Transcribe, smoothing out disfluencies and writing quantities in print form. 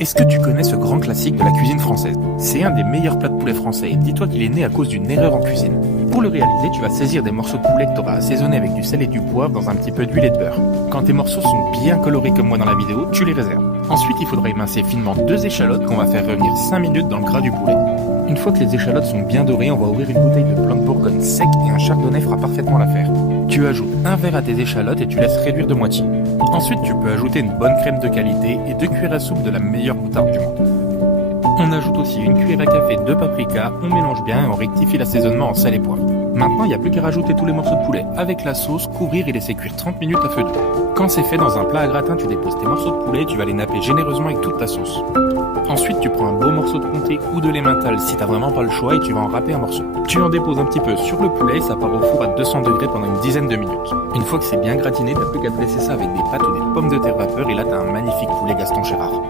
Est-ce que tu connais ce grand classique de la cuisine française? C'est un des meilleurs plats de poulet français et dis-toi qu'il est né à cause d'une erreur en cuisine. Pour le réaliser, tu vas saisir des morceaux de poulet que tu auras assaisonnés avec du sel et du poivre dans un petit peu d'huile et de beurre. Quand tes morceaux sont bien colorés comme moi dans la vidéo, tu les réserves. Ensuite, il faudra émincer finement 2 échalotes qu'on va faire revenir 5 minutes dans le gras du poulet. Une fois que les échalotes sont bien dorées, on va ouvrir une bouteille de blanc de bourgogne sec et un chardonnay fera parfaitement l'affaire. Tu ajoutes un verre à tes échalotes et tu laisses réduire de moitié. Ensuite, tu peux ajouter une bonne crème de qualité et 2 cuillères à soupe de la meilleure moutarde du monde. On ajoute aussi une cuillère à café de paprika, on mélange bien et on rectifie l'assaisonnement en sel et poivre. Maintenant, il n'y a plus qu'à rajouter tous les morceaux de poulet avec la sauce, couvrir et laisser cuire 30 minutes à feu doux. Quand c'est fait dans un plat à gratin, tu déposes tes morceaux de poulet et tu vas les napper généreusement avec toute ta sauce. Ensuite, tu prends un beau morceau de comté ou de l'emmental si t'as vraiment pas le choix et tu vas en râper un morceau. Tu en déposes un petit peu sur le poulet et ça part au four à 200 degrés pendant une dizaine de minutes. Une fois que c'est bien gratiné, t'as plus qu'à dresser ça avec des pâtes ou des pommes de terre vapeur et là t'as un magnifique poulet Gaston Gérard.